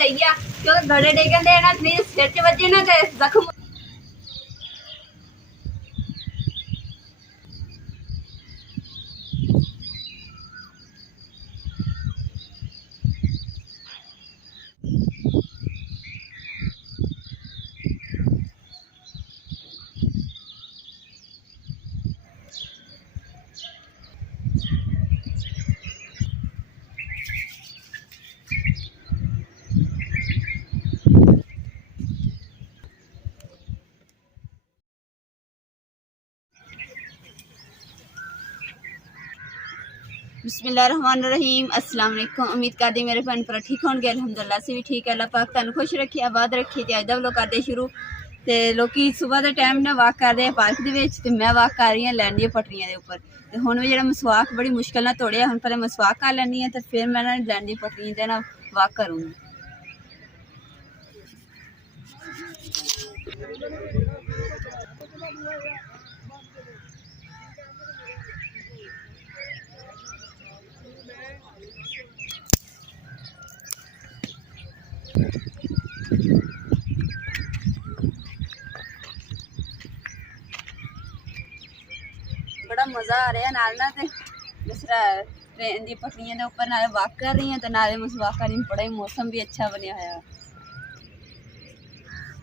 ਲਈ ਆ ਕਿਉਂਕਿ ਗੜੇ ਡੇਗਣ ਦੇ ਨਾ ਨਹੀਂ ਸਿਰ 'ਚ ਵੱਜੇ ਨਾ ਤੇ ਜ਼ਖਮ। बिस्मिल्लाहिर्रहमानिर्रहीम अस्सलाम वालेकुम। उम्मीद करदी मेरे भैन भरा ठीक होंगे। अलहमदुलिल्लाह से भी ठीक है। अल्लाह पाक तुहानू खुश रखे आबाद रखे। तो अज दा व्लॉग करदे शुरू। तो लोग सुबह के टाइम ना वाक करते हैं पार्क के, मैं वाक कर रही हूँ लैंड दी पटरियां के उपर। तो हुण भी जो मसवाक बड़ी मुश्किल ना तोड़िया, हुण पहले मसवाक कर लैनी है तो फिर मैं ना लैंड दी पटरियां ते ना वाक करूँगी। बड़ा मज़ा आ रहा है नाल ना ते जिस तरह ट्रेन दी पटरियां दे उपर नाले वाक कर रही हैं तो नाले मसवाक कर रही हूं। बड़ा ही मौसम भी अच्छा बनया है।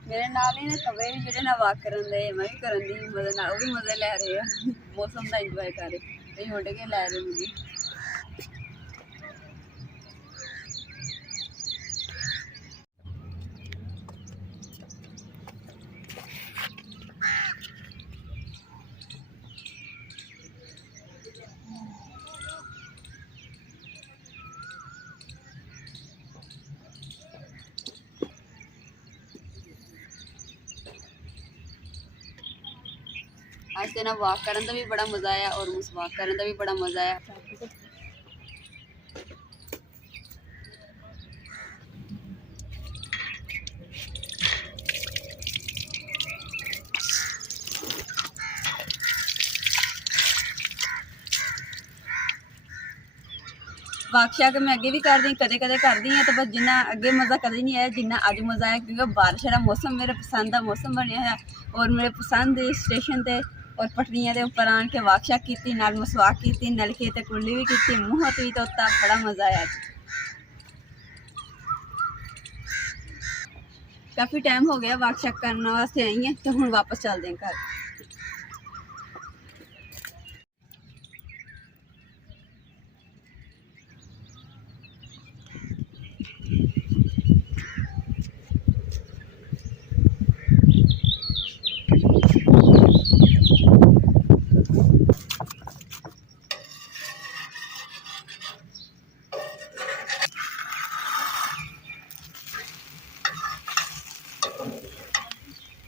मेरे नाल ही ना कवे भी जेडे ना वाक करन दे, मैं भी करन दी मजे नाल, वो भी मजे ले रहे हैं मौसम का इंजॉय कर रहे कहीं उड़ के लै रहे मुझे। आज तो ना वाक करन दा भी बड़ा मज़ा आया और मसवाक करन दा भी बड़ा मज़ा आया। वाक शाक मैं अगे भी कर दी, कदे कदे कर दी है, तो बस जिन्ना अगे मज़ा कदे नहीं आया जिन्ना अज मज़ा आया, क्योंकि बारिश वाला मौसम मेरे पसंद का मौसम बनया है। और मेरे पसंद स्टेशन ते और पटरियां के उपर आन के वाक शाक की, नाल मसवाक की, नलके ते कुल्ली भी की, मूँह हथ भी धोता। बड़ा मज़ा आया। काफ़ी टाइम हो गया वाक शाक करने वास्ते आई है, तो हुण वापस चलते हैं घर।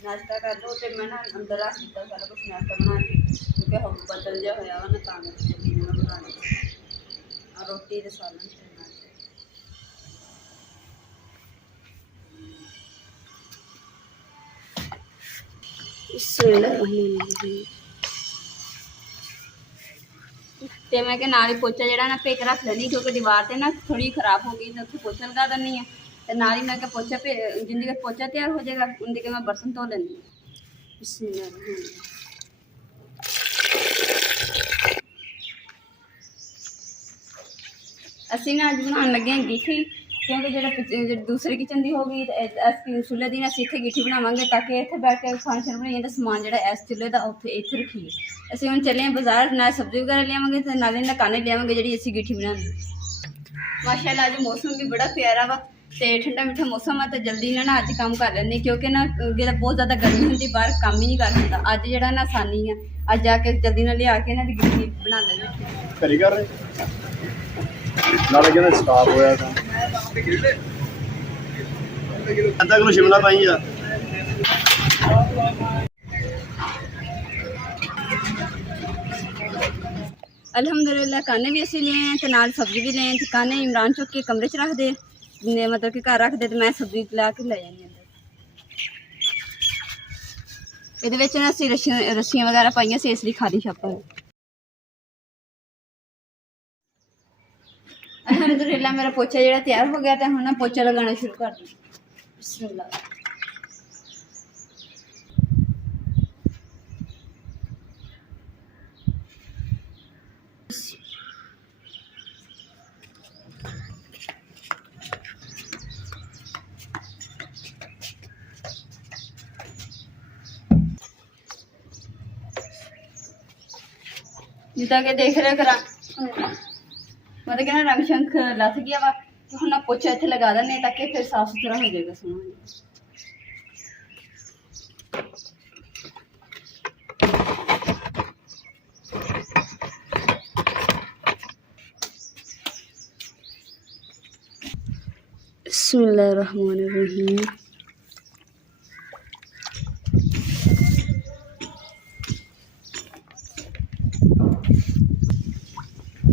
नाश्ता कर दो तो मैं ना अंदर रख दिता सारा कुछ नाश्ता बना के, क्योंकि हम बदल जा होया वा ना तां करके मैं बना ली और रोटी ते सालन ते मैं नाल ही पोचा जरा ना भेक रख लेनी, क्योंकि दीवार से ना थोड़ी खराब हो गई तो उत्थे पोचा लगा देनी है। तो नाल ही मैं पोचा जिंदी पोचा तैयार हो जाएगा उनके के मैं बर्तन धो लेनी। असी ना अज बना लगे हैं गिठी, क्योंकि जो दूसरे किचन की होगी चूल्हे की अस इतने गिठी बनावे, ताकि इतने बैठ के खाना शाना बनाइए तो समान जो इस चूल्हे का उत्थे इतने रखिए। असी हम चले हैं बाजार, ना सब्जी वगैरह लियावे तो नाले नकाने लियावे जी असी गिठी बनानी। माशाल्लाह अज मौसम भी बड़ा प्यारा वा, तो ठंडा मीठा मौसम है, तो जल्दी ना अज काम कर लें, क्योंकि ना जो बहुत ज़्यादा गर्मी होंगी बाहर काम ही नहीं कर सकता। अज जो ना आसानी है, अज जाके जल्दी ना लिया के ना गिठी बना लें। नाले कहते स्टाफ होया था अद्धा किलो शिमला पाई आ। अल्हम्दुलिल्लाह काने भी असी लिए हैं, तो नाल सब्जी भी लें। काने इमरान चुक के कमरे च रख दे, मतलब कि घर रख दे, तो मैं सब्जी ला के ले जानी अंदर। ये ना असी रस्सियां वगैरह पाइया से इसलिए खाली छापा। ਅਲਹਮਦੁਲਿਲਾ ਮੇਰਾ ਪੋਚਾ ਜਿਹੜਾ ਤਿਆਰ ਹੋ ਗਿਆ ਤੇ ਹੁਣ ਮੈਂ ਪੋਚਾ ਲਗਾਉਣਾ ਸ਼ੁਰੂ ਕਰ ਦੂੰ। ਬਿਸਮਿਲ੍ਲਾ। ਜਿੱਦਾਂ ਕਿ ਦੇਖ ਰਹੇ ਕਰਾਂ ਮਤਲਬ ਕਿ ਨਾ ਰੰਗ ਸ਼ੰਖ ਲੱਥ ਗਿਆ ਵਾ ਤੇ ਹੁਣ ਨਾ ਪੋਚਾ ਇੱਥੇ ਲਗਾ ਦਿੰਦੇ ਤਾਂ ਕਿ ਫਿਰ ਸਾਫ ਸੁਥਰਾ ਹੋ ਜਾਏਗਾ ਸੋਹਣਾ। बिस्मिल्लाहिर्रहमानिर्रहीम।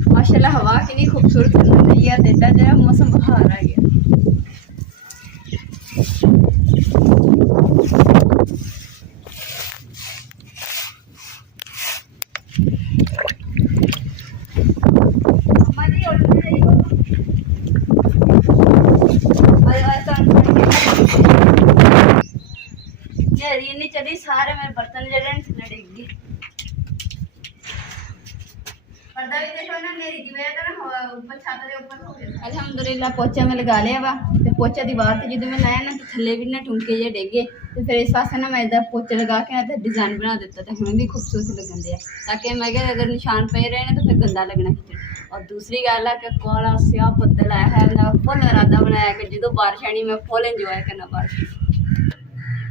माशाल्लाह हवा कितनी खूबसूरत चल रही है। इतना जरा मौसम बहार आ गया। चली सारे मेरे बर्तन जड़े लड़ेगी पर्दा भी देखो ना मेरी की वजह ना ऊपर छत के ऊपर हो गया। अल्हम्दुलिल्लाह पोचा मैं लगा लिया वा ते पोचा दीवार ते जो मैं लाया ना तो थल्ले भी ना ठुमके जे डेगे ते फिर इस पासे ना मैं इधर पोचा लगा के ना डिजाइन बना देता ते हुण भी खूबसूरत लगन दिया ताकि मैं क्या अगर निशान पे रहे ना तो फिर गंदा लगना किचन। और दूसरी गल है कि काला स्याह बदल आया है मैं फुल इरादा बनाया कि जो बारिश आनी मैं फुल इंजॉय करना बारिश।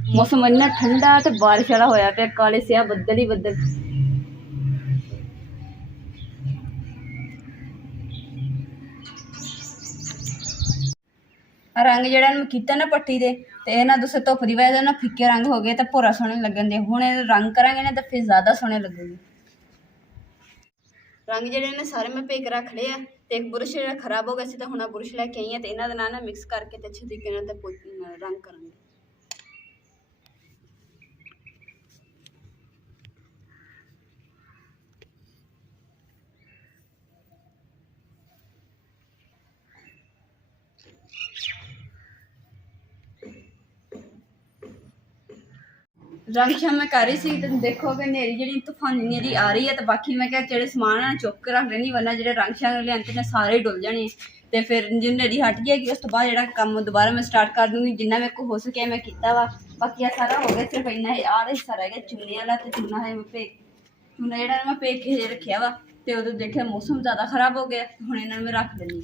मौसम इन्ना ठंडा तो बारिश वाला होया पे काले स्याह बदल ही बदल। रंग जड़ा मैं किया ना पट्टी दे ते ना दूसरे धुप की वजह ना फिक्के रंग हो गए तो भोरा सोहने लगन दे। हुण रंग करांगे ना तो फिर ज़्यादा सोहने लगेंगे। रंग जड़े ने सारे मैं भेक रख लिया ते एक बुरश जो खराब हो गया सी तो हुण बुरश लैके आई है तो इन्हां दे नाल ना मिक्स करके ते अच्छे तरीके नाल रंग करांगे। रंग शाम मैं कर रही थी तो देखो कि नेरी जी तूफानी नेरी आ रही है तो बाकी मैं क्या जो समान है चुक के रख लेनी वरना जो रंग शंग लियांदे ने सारे डुल जाने। तो फिर जो नेरी हट जाएगी उस तो बाद जो कम दोबारा मैं स्टार्ट कर दूँगी जिन्ना मेरे को हो सके मैं किया वा। बाकी सारा हो गया सिर्फ इन्ना आ हिस्सा रह गया चूने वाला तो चूना है मैं भेक चूना जो मैं भेक के रखा वा तो उदो देखिया मौसम ज़्यादा खराब हो गया हूँ इन्होंने मैं रख देनी।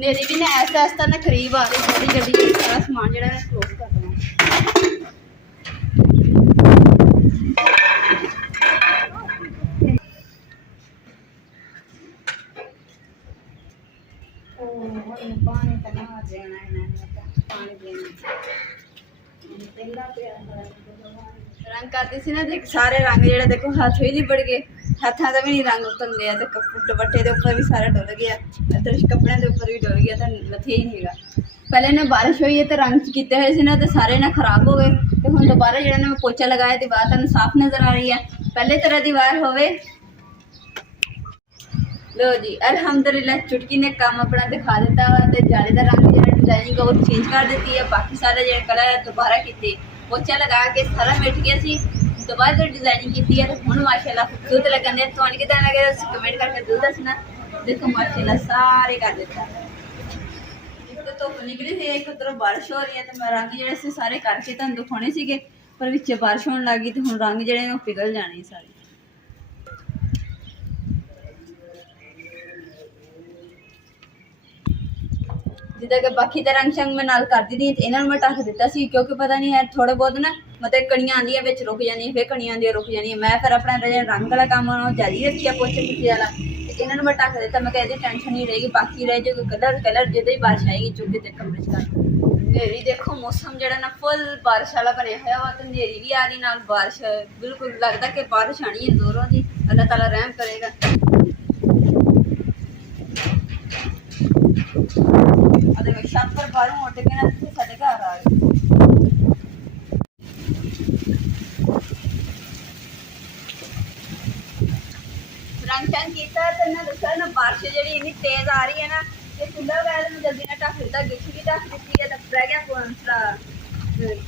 नेरी भी ना ऐसा ऐसा ना करीब आ रही जल्दी जल्दी सारा समान जो क्लोज कर देना। पानी रंग करती सी ना देख सारे रंग जो देखो हाथ भी नहीं बढ़ गए हाथों का भी नहीं रंग उतर गया तो दुपट्टे के उपर भी सारा डुल गया इधर कपड़े के उपर भी डुल गया तो लथे ही नहीं है। पहले ना बारिश हुई है तो रंग किए हुए थे ना तो सारे ना खराब हो गए तो हम दोबारा जो मैं पोचा लगाया दीवार तुम साफ नज़र आ रही है पहले तरह दीवार होवे। लो जी अल्हम्दुलिल्लाह चुटकी ने काम अपना दिखा देता वा तो जाले का रंग जो डिजाइनिंग वो चेंज कर देती है। बाकी सारे जो कलर दोबारा किए पोचा लगा के सारा मिट गया सी दोबारा जो डिजाइनिंग की है तो हूँ माशाल्लाह खूबसूरत लगन दे। तो कितना लगे कमेंट करके जरूर दसना। देखो माशाल्लाह सारे कर देता तो धुप निकली थी एक तरफ बारिश हो रही है तो मैं रंग जो सारे करके तुम दिखाने से पर विच बारिश होने लगी तो हूँ रंग जो पिघल जाने सारे। जिदा कि बाकी तो रंग शंग मैं नाल कर दी थी इन्होंने मैं ढक दिता सी क्योंकि पता नहीं है थोड़े बहुत ना मतलब कड़ियाँ आंदियां बिच रुक जानी फिर कड़ियाँ आंदियां रुक जानी मैं फिर अपना रंग वाला काम जारी रखिया पोचे पुचे वाला इन्होंने मैं ढक दिता मैं कहती टेंशन नहीं रहेगी बाकी रह जो कलर कलर जो ही बारिश आएगी चुके तो कमरे कर। नेरी देखो मौसम जो ना फुल बारिश वाला बनया हुआ वा तो नेरी भी आ रही नाल बारिश बिल्कुल लगता कि बारिश आनी है जोरों की अल्लाह ताला रहम करेगा। अरे मैं छप्पर बाहरों उठ के ना साढ़े घर आ गए। रंग किया तो इन्हें दसा ना बारिश जी इन्नी तेज आ रही है ना कि चूल्हा वगैरह मैं जल्दी ना ढक दिता, गिट्ठी भी ढक दी है, तो रह गया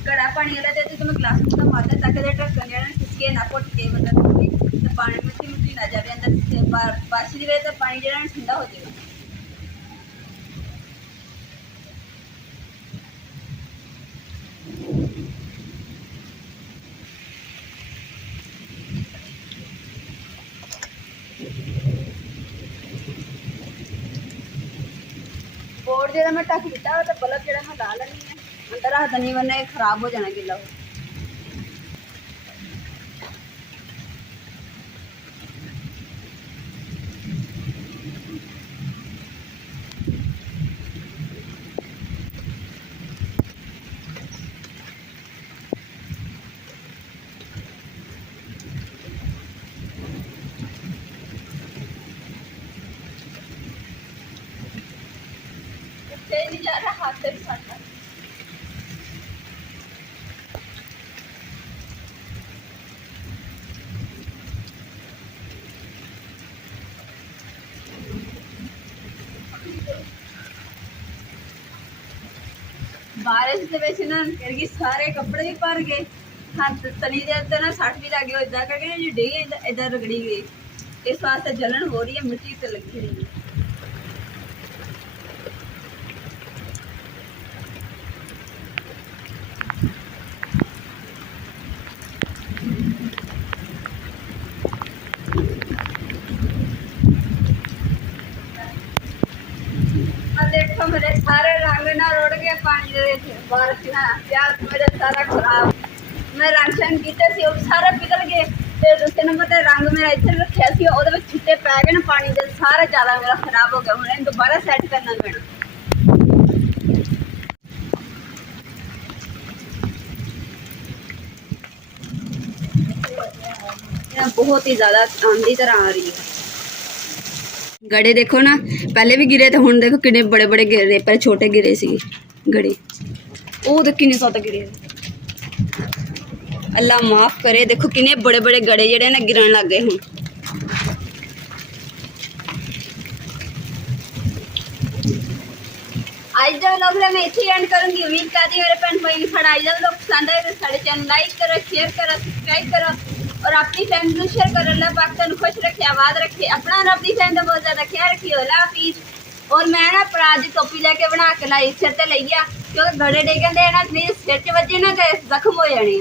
घड़ा पानी वाला तो मैं गिलास में मारता ताकि ढक्कन जो खिसके ना घुट के मतलब पानी मिट्टी मुट्टी ना जाए अंदर, बारिश की वजह से पानी जो ठंडा हो जाएगा। बोर्ड जो मैं ढक दिता तो बल्ब जो मैं ला लैनी है अंदर रख देनी, वरना खराब हो जाना गिला हो। नहीं जा रहा हाथ से भी फटा। बारिश के वैसे ना करके सारे कपड़े भी भर गए, हाथ तली दे ना सट भी लग गए, इदा करके जी डेगी इधर रगड़ी गई, इस वास्ते जलन हो रही है, मिट्टी से लगी रही है। देखो मेरे सारे रंग ना रोड़ गए पानी बारिश ना प्याज मेरे सारा खराब, मैं रंग शंग किए सारे पिघल गए, फिर दूसरे नंबर पर रंग मेरा इतने रखा सी वो छिट्टे पै गए ना पानी के, सारा ज़्यादा मेरा खराब हो गया, हूँ दोबारा सैट करना पैना। बहुत ही ज़्यादा आंधी तरह आ रही है। गड़े देखो ना पहले भी गिरे, तो हुण देखो कितने बड़े बड़े गिरे, पहले छोटे गिरे सी गड़े, वो तो किन्ने सौत गिरे। अल्लाह माफ करे, देखो कितने बड़े बड़े गड़े जेडे ना गिरन लग गए हूँ। आज जो लोग मैं इतने एंड करूँगी, उम्मीद करती हूँ मेरे भैन भाई खड़ा लोग पसंद आए तो साढ़े चैनल लाइक करो, शेयर करो, सब्सक्राइब करो और अपनी फैमिली को शेयर करो। अल्लाह पाक तुहानू खुश रखे, आबाद रखे, अपना और अपनी फैमिली का बहुत ज़्यादा ख्याल रखियो। अल्लाह हाफिज़। और मैं ना परात की टोपी लेके बना के लाई सिर ते लई आ, क्योंकि गड़े डेगन दे ना नहीं सिर च वजे ना तो जख्म हो जाने।